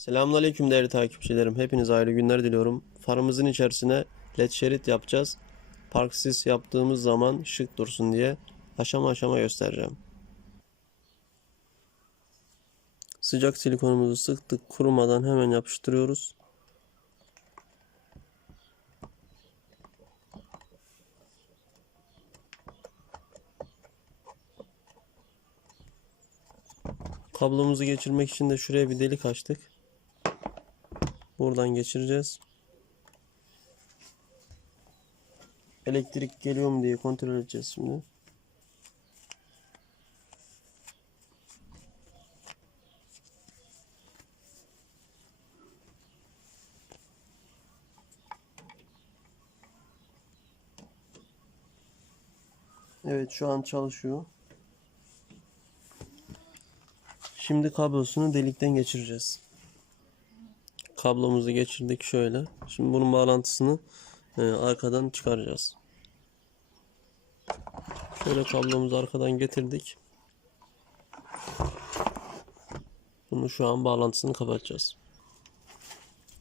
Selamünaleyküm değerli takipçilerim. Hepinize ayrı günler diliyorum. Farımızın içerisine led şerit yapacağız. Parksiz yaptığımız zaman şık dursun diye aşama aşama göstereceğim. Sıcak silikonumuzu sıktık. Kurumadan hemen yapıştırıyoruz. Kablomuzu geçirmek için de şuraya bir delik açtık. Buradan geçireceğiz. Elektrik geliyor mu diye kontrol edeceğiz şimdi. Evet şu an çalışıyor. Şimdi kablosunu delikten geçireceğiz. Kablomuzu geçirdik şöyle. Şimdi bunun bağlantısını e, arkadan çıkaracağız. Şöyle kablomuzu arkadan getirdik. Bunu şu an bağlantısını kapatacağız.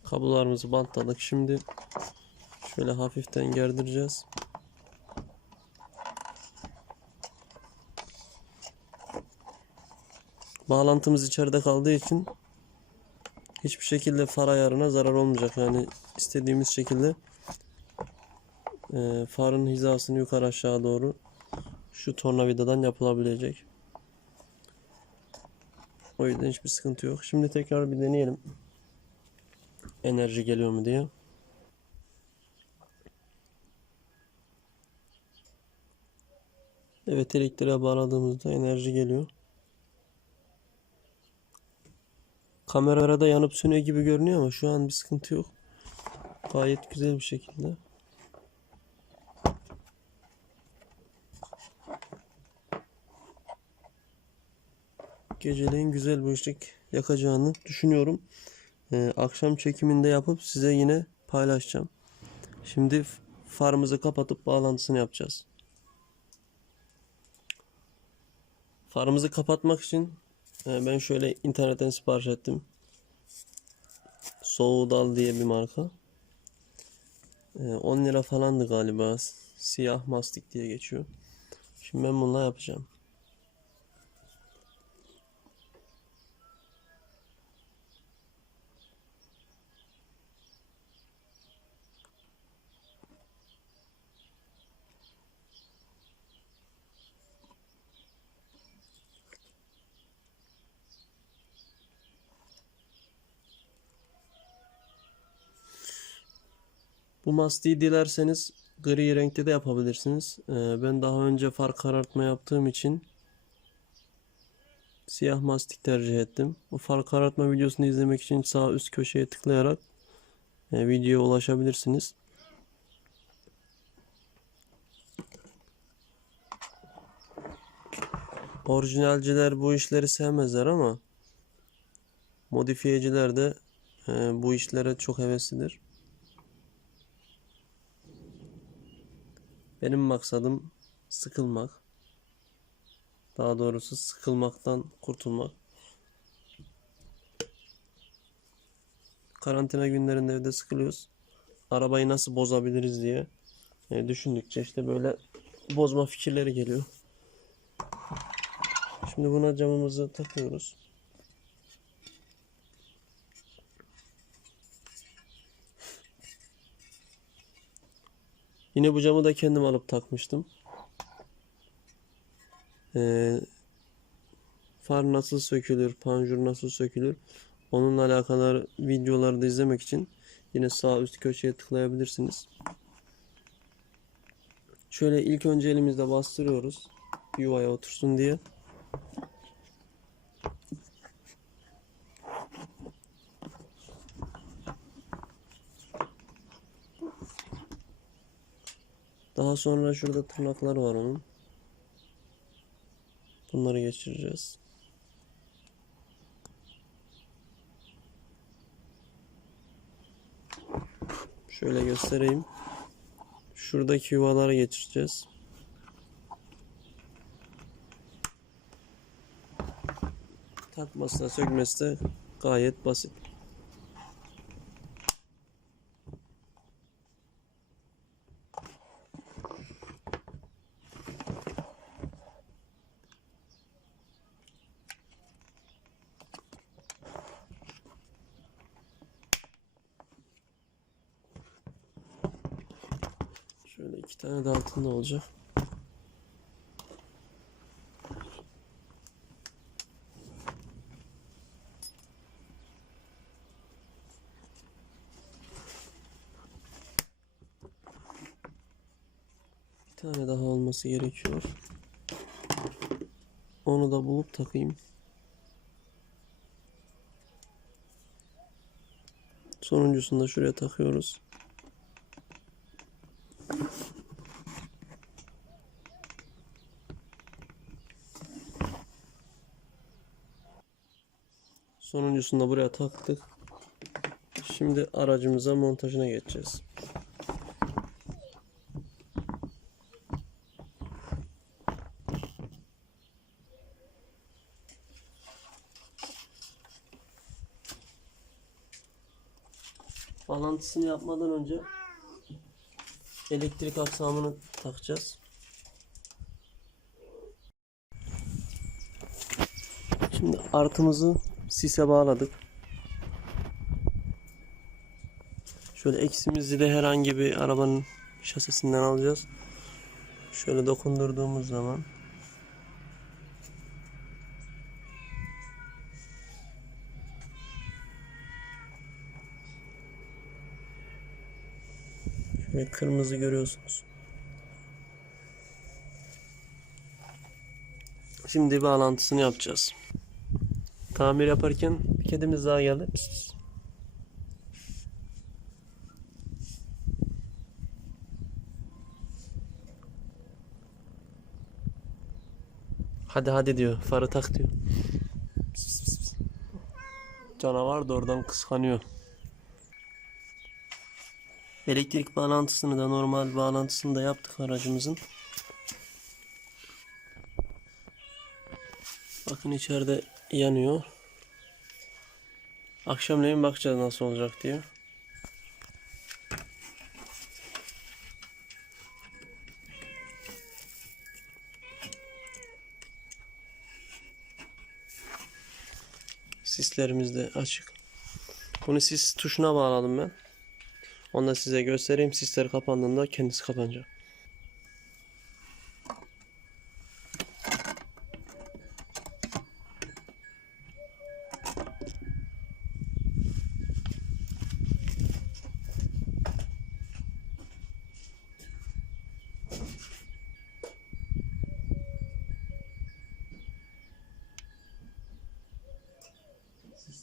Kablolarımızı bantladık. Şimdi şöyle hafiften gerdireceğiz. Bağlantımız içeride kaldığı için hiçbir şekilde far ayarına zarar olmayacak. Yani istediğimiz şekilde e, farın hizasını yukarı aşağı doğru şu tornavidadan yapılabilecek. O yüzden hiçbir sıkıntı yok. Şimdi tekrar bir deneyelim. Enerji geliyor mu diye. Evet elektriğe bağladığımızda enerji geliyor. Kamerada yanıp sönüyor gibi görünüyor ama şu an bir sıkıntı yok. Gayet güzel bir şekilde. Geceleyin güzel bir ışık yakacağını düşünüyorum. Ee, akşam çekiminde yapıp size yine paylaşacağım. Şimdi farımızı kapatıp bağlantısını yapacağız. Farımızı kapatmak için ben şöyle internetten sipariş ettim. Soğudal diye bir marka. E, 10 lira falandı galiba. Siyah mastik diye geçiyor. Şimdi ben bununla yapacağım. Bu mastiği dilerseniz gri renkte de yapabilirsiniz. Ee, ben daha önce far karartma yaptığım için siyah mastik tercih ettim. Bu far karartma videosunu izlemek için sağ üst köşeye tıklayarak e, videoya ulaşabilirsiniz. Orijinalciler bu işleri sevmezler ama modifiyeciler de e, bu işlere çok heveslidir. Benim maksadım sıkılmak. Daha doğrusu sıkılmaktan kurtulmak. Karantina günlerinde evde sıkılıyoruz. Arabayı nasıl bozabiliriz diye e, düşündükçe işte böyle bozma fikirleri geliyor. Şimdi buna camımızı takıyoruz. Yine bu camı da kendim alıp takmıştım. Ee, far nasıl sökülür, panjur nasıl sökülür onunla alakalı videoları da izlemek için yine sağ üst köşeye tıklayabilirsiniz. Şöyle ilk önce elimizde bastırıyoruz yuvaya otursun diye. Daha sonra şurada tırnaklar var onun. Bunları geçireceğiz. Şöyle göstereyim. Şuradaki yuvaları geçireceğiz. Takması da sökmesi de gayet basit. İki tane de altında olacak. Bir tane daha olması gerekiyor. Onu da bulup takayım. Sonuncusunu da şuraya takıyoruz. Sonuncusunu da buraya taktık. Şimdi aracımıza montajına geçeceğiz. Bağlantısını yapmadan önce elektrik aksamını takacağız. Şimdi artımızı sise bağladık. Şöyle eksimizi de herhangi bir arabanın şasisinden alacağız. Şöyle dokundurduğumuz zaman Şöyle kırmızı görüyorsunuz. Şimdi bağlantısını yapacağız. Tamir yaparken kedimiz daha geldi. Pıs pıs. Hadi hadi diyor. Farı tak diyor. Pıs pıs pıs. Canavar da oradan kıskanıyor. Elektrik bağlantısını da normal bağlantısını da yaptık aracımızın. Bakın içeride yanıyor. Akşamleyin bakacağız nasıl olacak diye. Sislerimiz de açık. Bunu sis tuşuna bağladım ben. Onu da size göstereyim. Sisler kapandığında kendisi kapanacak.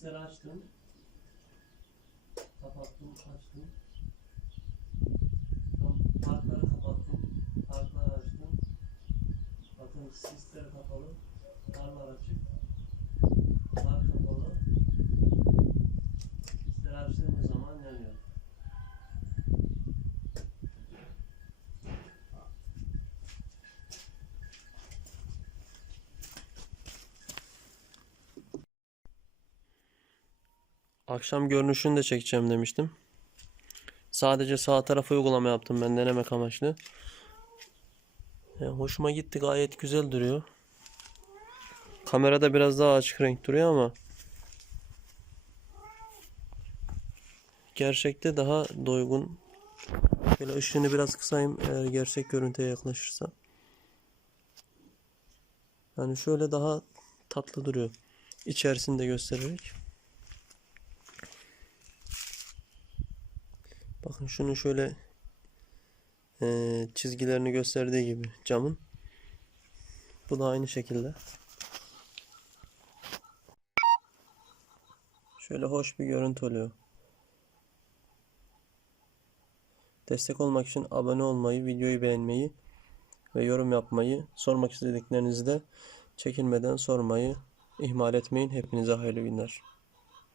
Sisleri açtım. Kapattım, açtım. Tam Farkları kapattım. Farkları açtım. Bakın sisleri kapalı. Farlar açık. Far kapalı. Sisleri açtığımız zaman yanıyor. Akşam görünüşünü de çekeceğim demiştim. Sadece sağ tarafa uygulama yaptım ben denemek amaçlı. Yani hoşuma gitti gayet güzel duruyor. Kamerada biraz daha açık renk duruyor ama gerçekte daha doygun. Şöyle ışığını biraz kısayım eğer gerçek görüntüye yaklaşırsa. Yani şöyle daha tatlı duruyor. İçerisini de göstererek. Bakın şunun şöyle eee, çizgilerini gösterdiği gibi camın. Bu da aynı şekilde. Şöyle hoş bir görüntü oluyor. Destek olmak için abone olmayı, videoyu beğenmeyi ve yorum yapmayı, sormak istediklerinizi de çekinmeden sormayı ihmal etmeyin. Hepinize hayırlı günler.